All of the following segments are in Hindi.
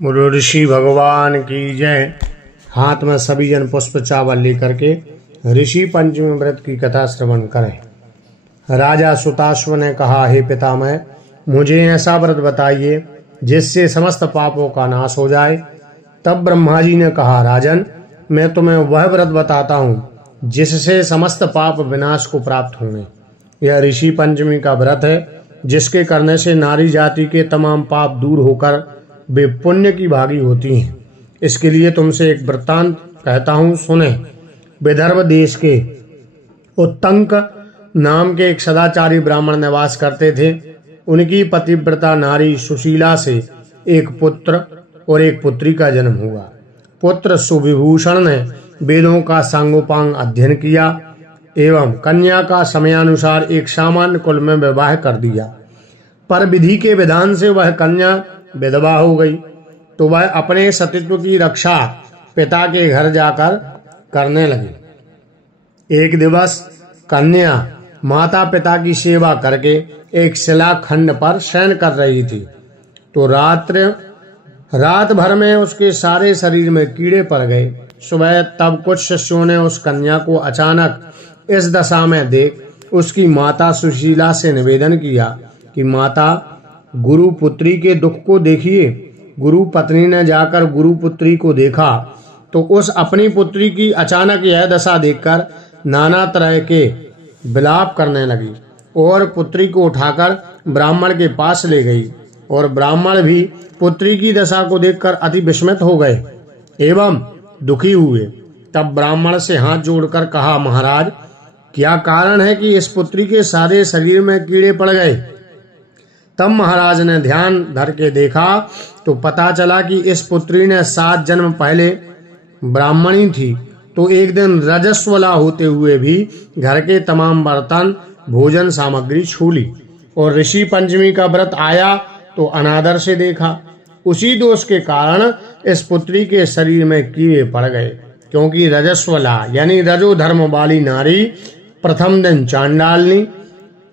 बोलो ऋषि भगवान की जय। हाथ में सभी जन पुष्प चावल लेकर के ऋषि पंचमी व्रत की कथा श्रवण करें। राजा सुताश्व ने कहा, हे पितामह, मुझे ऐसा व्रत बताइए जिससे समस्त पापों का नाश हो जाए। तब ब्रह्मा जी ने कहा, राजन, मैं तुम्हें वह व्रत बताता हूँ जिससे समस्त पाप विनाश को प्राप्त होंगे। यह ऋषि पंचमी का व्रत है जिसके करने से नारी जाति के तमाम पाप दूर होकर वे पुण्य की भागी होती हैं। इसके लिए तुमसे एक वृत्तांत कहता हूँ, सुने। विदर्भ देश के उत्तंक नाम के एक सदाचारी ब्राह्मण निवास करते थे। उनकी पतिव्रता नारी सुशीला से एक पुत्र और एक पुत्री का जन्म हुआ। पुत्र सुविभूषण ने वेदों का सांगोपांग अध्ययन किया एवं कन्या का समयानुसार एक सामान्य कुल में विवाह कर दिया, पर विधि के विधान से वह कन्या विधवा हो गई। तो वह अपने सतीत्व की रक्षा पिता के घर जाकर करने लगी। एक दिवस कन्या माता पिता की सेवा करके एक शिलाखंड पर शयन कर रही थी, तो रात भर में उसके सारे शरीर में कीड़े पड़ गए। सुबह तब कुछ शिष्यों ने उस कन्या को अचानक इस दशा में देख उसकी माता सुशीला से निवेदन किया कि माता, गुरु पुत्री के दुख को देखिए। गुरु पत्नी ने जाकर गुरु पुत्री को देखा तो उस अपनी पुत्री की अचानक यह दशा देखकर नाना तरह के विलाप करने लगी और पुत्री को उठाकर ब्राह्मण के पास ले गई। और ब्राह्मण भी पुत्री की दशा को देखकर अति विस्मित हो गए एवं दुखी हुए। तब ब्राह्मण से हाथ जोड़कर कहा, महाराज, क्या कारण है कि इस पुत्री के सारे शरीर में कीड़े पड़ गए? तब महाराज ने ध्यान धर के देखा तो पता चला कि इस पुत्री ने 7 जन्म पहले ब्राह्मणी थी। तो एक दिन रजस्वला होते हुए भी घर के तमाम बर्तन भोजन सामग्री छू ली और ऋषि पंचमी का व्रत आया तो अनादर से देखा। उसी दोष के कारण इस पुत्री के शरीर में कीड़े पड़ गए, क्योंकि रजस्वला यानी रजो धर्म वाली नारी प्रथम दिन चांडालनी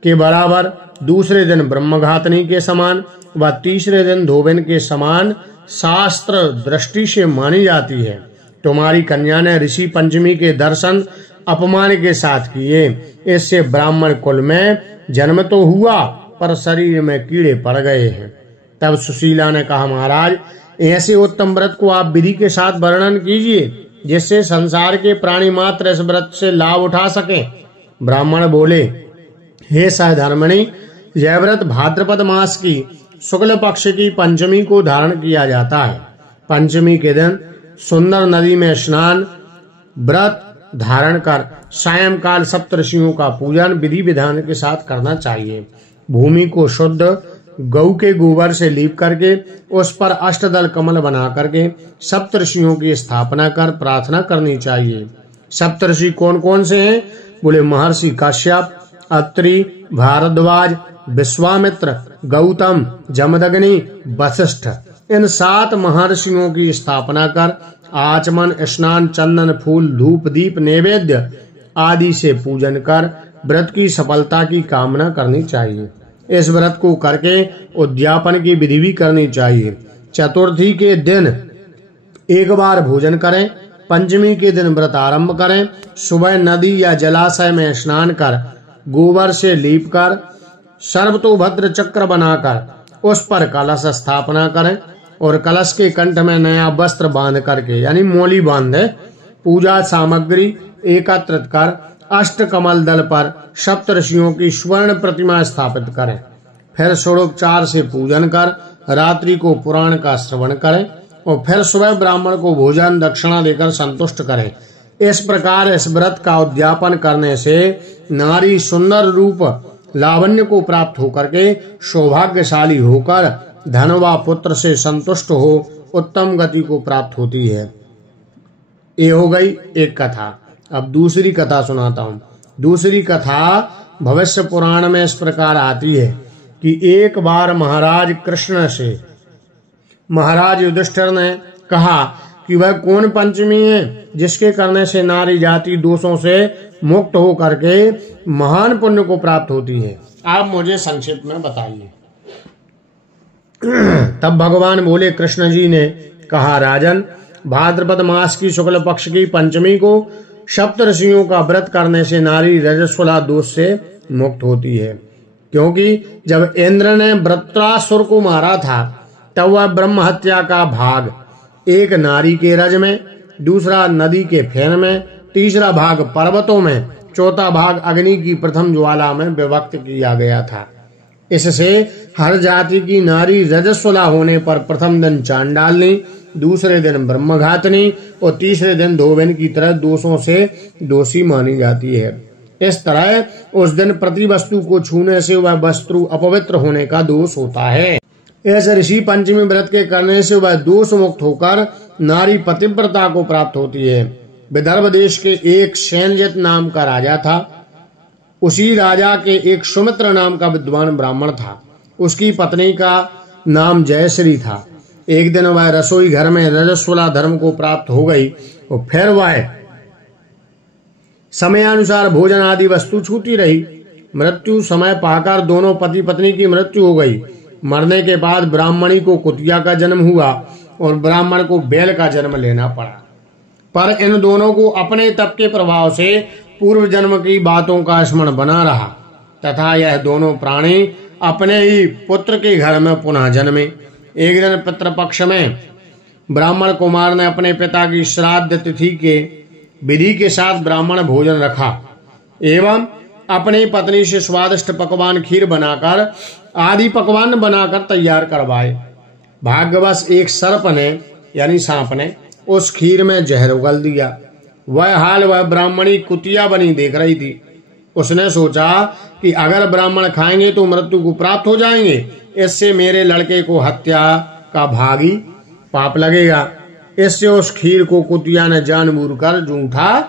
के बराबर, दूसरे दिन ब्रह्मघातनी के समान व तीसरे दिन धोबिन के समान शास्त्र दृष्टि से मानी जाती है। तुम्हारी कन्या ने ऋषि पंचमी के दर्शन अपमान के साथ किए। इससे ब्राह्मण कुल में जन्म तो हुआ पर शरीर में कीड़े पड़ गए हैं। तब सुशीला ने कहा, महाराज, ऐसे उत्तम व्रत को आप विधि के साथ वर्णन कीजिए जिससे संसार के प्राणी मात्र इस व्रत से लाभ उठा सके। ब्राह्मण बोले, हे सहधर्मिणी, यह व्रत भाद्रपद मास की शुक्ल पक्ष की पंचमी को धारण किया जाता है। पंचमी के दिन सुंदर नदी में स्नान व्रत धारण कर सायंकाल सप्तऋषियों का पूजन विधि विधान के साथ करना चाहिए। भूमि को शुद्ध गौ के गोबर से लीप करके उस पर अष्टदल कमल बना करके सप्तऋषियों की स्थापना कर प्रार्थना करनी चाहिए। सप्तऋषि कौन कौन से हैं? बोले, महर्षि कश्यप, अत्रि, भारद्वाज, विश्वामित्र, गौतम, जमदग्नि, वशिष्ठ। इन 7 महर्षियों की स्थापना कर आचमन, स्नान, चंदन, फूल, धूप, दीप, नैवेद्य आदि से पूजन कर व्रत की सफलता की कामना करनी चाहिए। इस व्रत को करके उद्यापन की विधि भी करनी चाहिए। चतुर्थी के दिन एक बार भोजन करें। पंचमी के दिन व्रत आरंभ करें। सुबह नदी या जलाशय में स्नान कर गोबर से लीप कर सर्वतोभद्र चक्र बनाकर उस पर कलश स्थापना करें और कलश के कंठ में नया वस्त्र बांध करके यानी मोली बांधे पूजा सामग्री एकत्रित कर अष्ट कमल दल पर सप्तऋषियों की स्वर्ण प्रतिमा स्थापित करें। फिर षोडोपचार से पूजन कर रात्रि को पुराण का श्रवण करें और फिर सुबह ब्राह्मण को भोजन दक्षिणा देकर संतुष्ट करें। इस प्रकार इस व्रत का उद्यापन करने से नारी सुंदर रूप लावण्य को प्राप्त होकर के सौभाग्यशाली होकर धन व पुत्र से संतुष्ट हो उत्तम गति को प्राप्त होती है। ये हो गई एक कथा। अब दूसरी कथा सुनाता हूँ। दूसरी कथा भविष्य पुराण में इस प्रकार आती है कि एक बार महाराज कृष्ण से महाराज युधिष्ठिर ने कहा कि वह कौन पंचमी है जिसके करने से नारी जाति दोषों से मुक्त हो करके महान पुण्य को प्राप्त होती है। आप मुझे संक्षिप्त में बताइए। तब भगवान बोले, कृष्ण जी ने कहा, राजन, भाद्रपद मास की शुक्ल पक्ष की पंचमी को सप्तऋषियों का व्रत करने से नारी रजस्वला दोष से मुक्त होती है। क्योंकि जब इंद्र ने वृत्रासुर को मारा था तब वह ब्रह्म हत्या का भाग एक नारी के रज में, दूसरा नदी के फेन में, तीसरा भाग पर्वतों में, चौथा भाग अग्नि की प्रथम ज्वाला में विभक्त किया गया था। इससे हर जाति की नारी रजस्वला होने पर प्रथम दिन चांडालनी, दूसरे दिन ब्रह्मघातनी और तीसरे दिन धोबन की तरह दोषों से दोषी मानी जाती है। इस तरह उस दिन प्रति वस्तु को छूने से वह वस्तु अपवित्र होने का दोष होता है। ऐसे ऋषि पंचमी व्रत के करने से वह दोष मुक्त होकर नारी पतिव्रता को प्राप्त होती है। विदर्भ देश के एक सैनजित नाम का राजा था। उसी राजा के एक सुमित्र नाम का विद्वान ब्राह्मण था। उसकी पत्नी का नाम जयश्री था। एक दिन वह रसोई घर में रजस्वला धर्म को प्राप्त हो गई और फिर वह समयानुसार भोजन आदि वस्तु छूती रही। मृत्यु समय पाकर दोनों पति पत्नी की मृत्यु हो गई। मरने के बाद ब्राह्मणी को कुतिया का जन्म हुआ और ब्राह्मण को बैल का जन्म लेना पड़ा। पर इन दोनों को अपने तप के प्रभाव से पूर्व जन्म की बातों का स्मरण बना रहा तथा यह दोनों प्राणी अपने ही पुत्र के घर में पुनः जन्मे। एक दिन पितृपक्ष में ब्राह्मण कुमार ने अपने पिता की श्राद्ध तिथि के विधि के साथ ब्राह्मण भोजन रखा एवं अपनी पत्नी से स्वादिष्ट पकवान खीर बनाकर आदि पकवान बनाकर तैयार करवाए। भाग्यवश एक सर्प ने यानी सांप ने उस खीर में जहर उगल दिया। वह हाल वह ब्राह्मणी कुतिया बनी देख रही थी। उसने सोचा कि अगर ब्राह्मण खाएंगे तो मृत्यु को प्राप्त हो जाएंगे, इससे मेरे लड़के को हत्या का भागी पाप लगेगा। इससे उस खीर को कुतिया ने जानबूझकर जूठा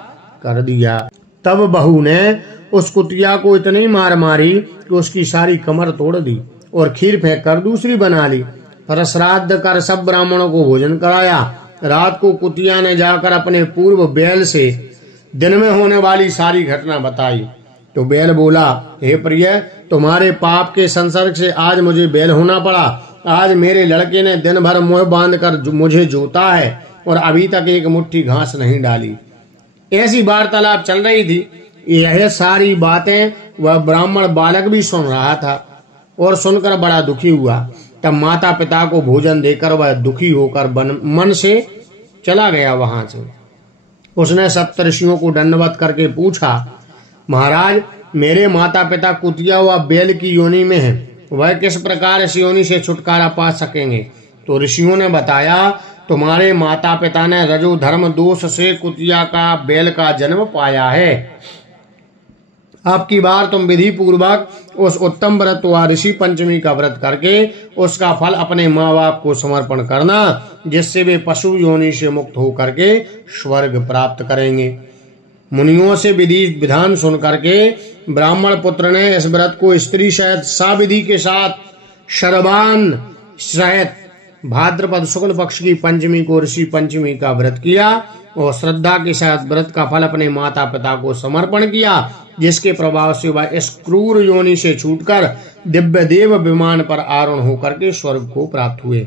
कर दिया। तब बहू ने उस कुतिया को इतनी मार मारी कि उसकी सारी कमर तोड़ दी और खीर फेंक कर दूसरी बना ली। पर श्राद्ध कर सब ब्राह्मणों को भोजन कराया। रात को कुतिया ने जाकर अपने पूर्व बैल से दिन में होने वाली सारी घटना बताई। तो बैल बोला, हे प्रिय, तुम्हारे पाप के संसर्ग से आज मुझे बैल होना पड़ा। आज मेरे लड़के ने दिन भर मुंह बांधकर मुझे जोता है और अभी तक एक मुट्ठी घास नहीं डाली। ऐसी वार्तालाप चल रही थी। यह सारी बातें वह ब्राह्मण बालक भी सुन रहा था और सुनकर बड़ा दुखी हुआ। तब माता पिता को भोजन देकर वह दुखी होकर मन से चला गया वहां से। उसने सप्तऋषियों को दंडवत करके पूछा, महाराज, मेरे माता पिता कुतिया व बैल की योनि में हैं, वह किस प्रकार इस योनि से छुटकारा पा सकेंगे? तो ऋषियों ने बताया, तुम्हारे माता पिता ने रजो धर्म दोष से कुतिया का बैल का जन्म पाया है। अब की बार तुम विधि पूर्वक उस उत्तम व्रत व ऋषि पंचमी का व्रत करके उसका फल अपने माँ बाप को समर्पण करना, जिससे वे पशु योनि से मुक्त होकर के स्वर्ग प्राप्त करेंगे। मुनियों से विधि विधान सुन करके ब्राह्मण पुत्र ने इस व्रत को स्त्री सहित साविधि के साथ शर्वान सहित भाद्रपद शुक्ल पक्ष की पंचमी को ऋषि पंचमी का व्रत किया और श्रद्धा के साथ व्रत का फल अपने माता पिता को समर्पण किया, जिसके प्रभाव से वह इस क्रूर योनि से छूटकर दिव्य देव विमान पर आरोहण होकर के स्वर्ग को प्राप्त हुए।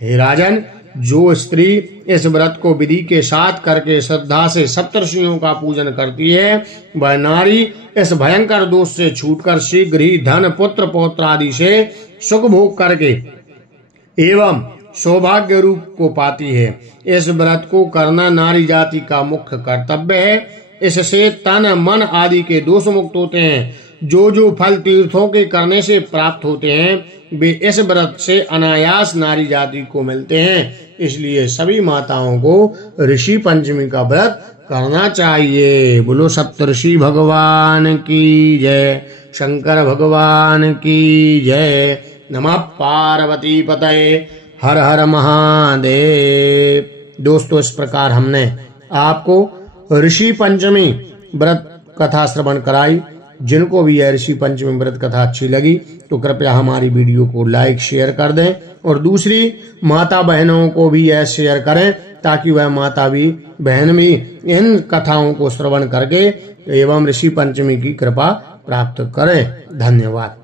हे राजन, जो स्त्री इस व्रत को विधि के साथ करके श्रद्धा से सप्तर्षियों का पूजन करती है, वह नारी इस भयंकर दोष से छूटकर शीघ्र ही धन पुत्र पौत्र आदि से सुख भोग करके एवं सौभाग्य रूप को पाती है। इस व्रत को करना नारी जाति का मुख्य कर्तव्य है। इससे तन मन आदि के दोष मुक्त होते हैं। जो फल तीर्थों के करने से प्राप्त होते हैं वे इस व्रत से अनायास नारी जाति को मिलते हैं। इसलिए सभी माताओं को ऋषि पंचमी का व्रत करना चाहिए। बोलो सप्तऋषि भगवान की जय, शंकर भगवान की जय। नमः पार्वती पतये, हर हर महादेव। दोस्तों, इस प्रकार हमने आपको ऋषि पंचमी व्रत कथा श्रवण कराई। जिनको भी यह ऋषि पंचमी व्रत कथा अच्छी लगी तो कृपया हमारी वीडियो को लाइक शेयर कर दें और दूसरी माता बहनों को भी यह शेयर करें, ताकि वह माता भी बहन भी इन कथाओं को श्रवण करके एवं ऋषि पंचमी की कृपा प्राप्त करें। धन्यवाद।